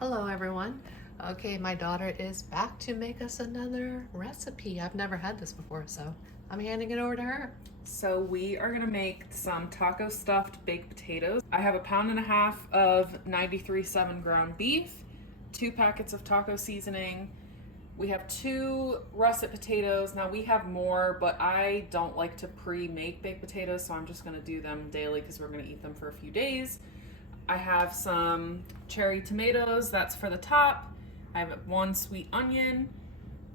Hello everyone. Okay, my daughter is back to make us another recipe. I've never had this before, so I'm handing it over to her. So we are gonna make some taco stuffed baked potatoes. I have a pound and a half of 93.7 ground beef, 2 packets of taco seasoning. We have 2 russet potatoes. Now we have more, but I don't like to pre-make baked potatoes, so I'm just gonna do them daily because we're gonna eat them for a few days. I have some cherry tomatoes, that's for the top. I have 1 sweet onion,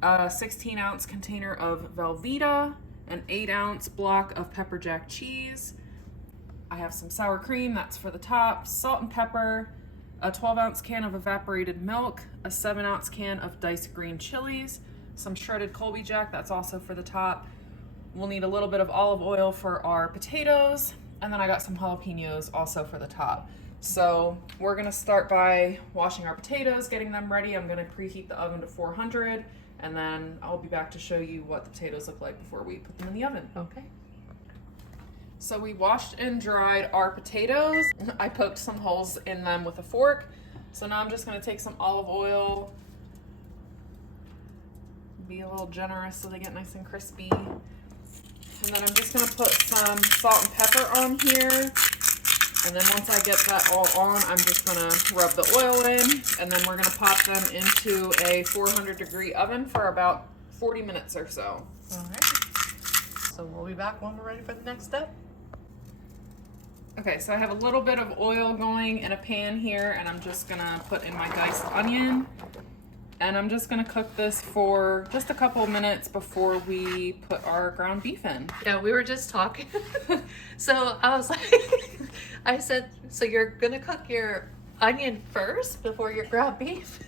a 16-ounce container of Velveeta, an 8-ounce block of pepper jack cheese. I have some sour cream, that's for the top, salt and pepper, a 12-ounce can of evaporated milk, a 7-ounce can of diced green chilies, some shredded Colby Jack, that's also for the top. We'll need a little bit of olive oil for our potatoes, and then I got some jalapenos also for the top. So we're gonna start by washing our potatoes, getting them ready. I'm gonna preheat the oven to 400, and then I'll be back to show you what the potatoes look like before we put them in the oven. Okay. So we washed and dried our potatoes. I poked some holes in them with a fork. So now I'm just gonna take some olive oil, be a little generous so they get nice and crispy. And then I'm just gonna put some salt and pepper on here. And then once I get that all on, I'm just gonna rub the oil in, and then we're gonna pop them into a 400-degree oven for about 40 minutes or so. All right. So we'll be back when we're ready for the next step. Okay, so I have a little bit of oil going in a pan here, and I'm just gonna put in my diced onion. And I'm just gonna cook this for just a couple of minutes before we put our ground beef in. Yeah, we were just talking. So I was like, I said, so you're gonna cook your onion first before your ground beef?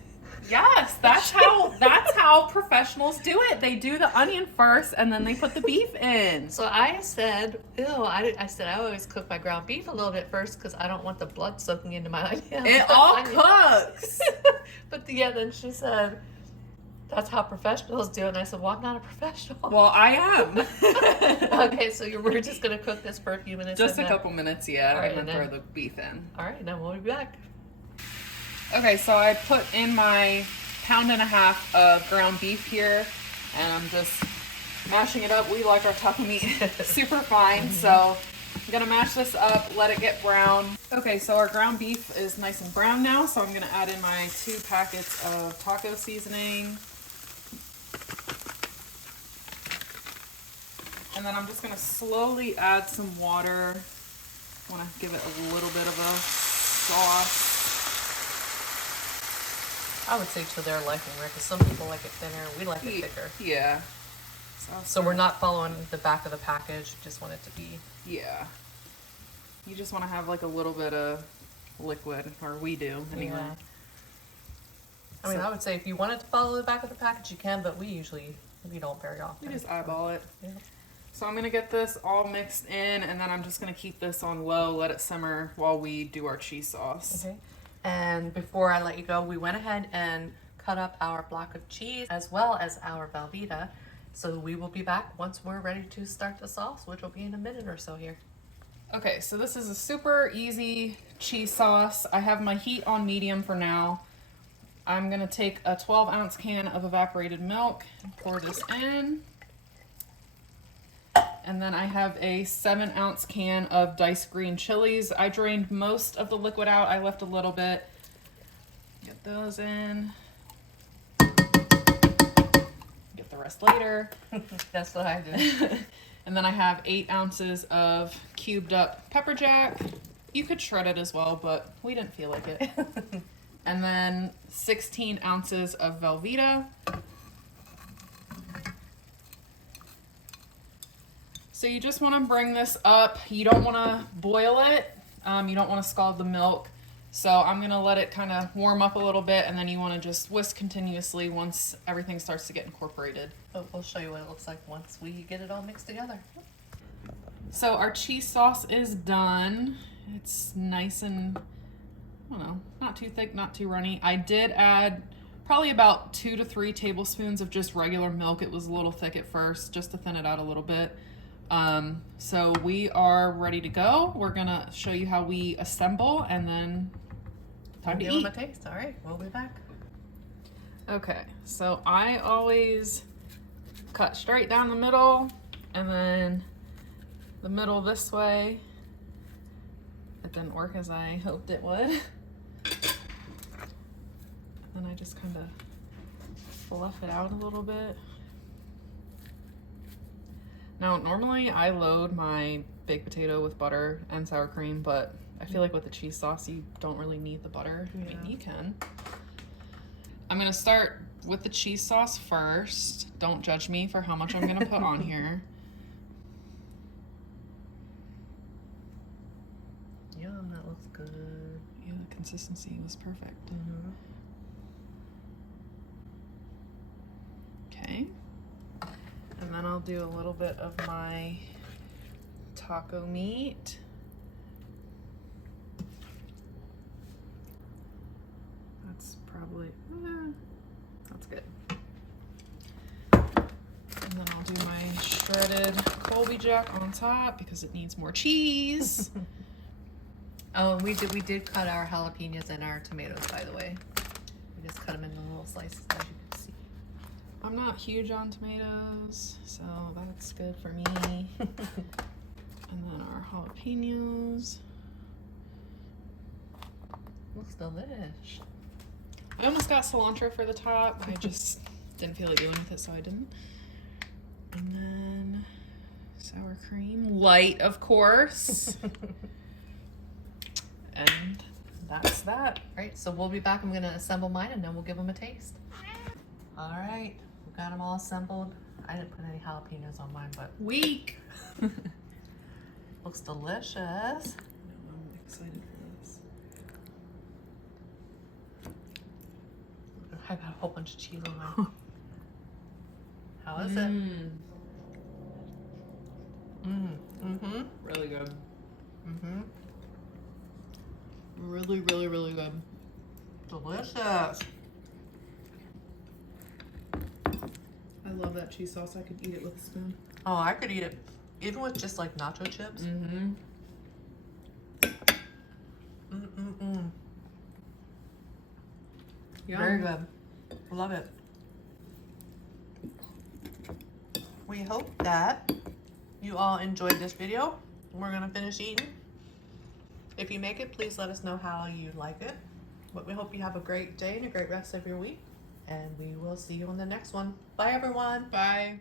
Yes, that's how professionals do it. They do the onion first and then they put the beef in. So I said, ew, I said I always cook my ground beef a little bit first because I don't want the blood soaking into my onion. It all cooks. But yeah, then she said, that's how professionals do it. And I said, well, I'm not a professional. Well, I am. Okay, so we're just going to cook this for a few minutes. Just a couple minutes, yeah, All right, and then throw the beef in. All right, now we'll be back. Okay, so I put in my pound and a half of ground beef here, and I'm just mashing it up. We like our taco meat super fine, so I'm gonna mash this up, let it get brown. Okay, so our ground beef is nice and brown now, so I'm gonna add in my 2 packets of taco seasoning. And then I'm just gonna slowly add some water. I wanna give it a little bit of a sauce. I would say to their liking, right? Because some people like it thinner. We like it thicker. Yeah. So we're not following the back of the package. Just want it to be. Yeah. You just want to have like a little bit of liquid, or we do anyway. Yeah. I mean, I would say if you wanted to follow the back of the package, you can, but we don't very often. We just eyeball it. Yeah. So I'm gonna get this all mixed in, and then I'm just gonna keep this on low, let it simmer while we do our cheese sauce. Okay. And before I let you go, we went ahead and cut up our block of cheese as well as our Velveeta. So we will be back once we're ready to start the sauce, which will be in a minute or so here. Okay, so this is a super easy cheese sauce. I have my heat on medium for now. I'm gonna take a 12-ounce can of evaporated milk and pour this in. And then I have a 7-ounce can of diced green chilies. I drained most of the liquid out. I left a little bit. Get those in. Get the rest later. That's what I do. And then I have 8 ounces of cubed up pepper jack. You could shred it as well, but we didn't feel like it. And then 16 ounces of Velveeta. So you just want to bring this up. You don't want to boil it. You don't want to scald the milk. So I'm going to let it kind of warm up a little bit, and then you want to just whisk continuously once everything starts to get incorporated. But we'll show you what it looks like once we get it all mixed together. So our cheese sauce is done. It's nice and, I don't know, not too thick, not too runny. I did add probably about 2 to 3 tablespoons of just regular milk. It was a little thick at first, just to thin it out a little bit. So we are ready to go. We're gonna show you how we assemble, and then Time to give eat. them a taste. All right, we'll be back. Okay, so I always cut straight down the middle and then the middle this way. It didn't work as I hoped it would. And then I just kind of fluff it out a little bit. Now, normally I load my baked potato with butter and sour cream, but I feel like with the cheese sauce, you don't really need the butter. I mean, you can. I'm gonna start with the cheese sauce first. Don't judge me for how much I'm gonna put on here. Yum, that looks good. Yeah, the consistency was perfect. Mm-hmm. Okay. And then I'll do a little bit of my taco meat. That's probably, that's good. And then I'll do my shredded Colby Jack on top because it needs more cheese. Oh, and we did cut our jalapenos and our tomatoes, by the way. We just cut them into little slices, as you can see. I'm not huge on tomatoes, so that's good for me. And then our jalapenos. Looks delish. I almost got cilantro for the top. I just didn't feel like dealing with it, so I didn't. And then sour cream. Light, of course. And that's that. All right, so we'll be back. I'm gonna assemble mine and then we'll give them a taste. All right, we got them all assembled. I didn't put any jalapenos on mine, but Weak. looks delicious. I'm excited for this. I got a whole bunch of cheese on mine. How is it? Mm-hmm. Really good. Mm-hmm. Really, really, really good. Delicious. I love that cheese sauce. I could eat it with a spoon. Oh, I could eat it even with just like nacho chips. Mm-hmm. Mm-mm-mm. Yum. Very good. Love it. We hope that you all enjoyed this video. We're gonna finish eating. If you make it, please let us know how you like it. But we hope you have a great day and a great rest of your week. And we will see you on the next one. Bye, everyone. Bye.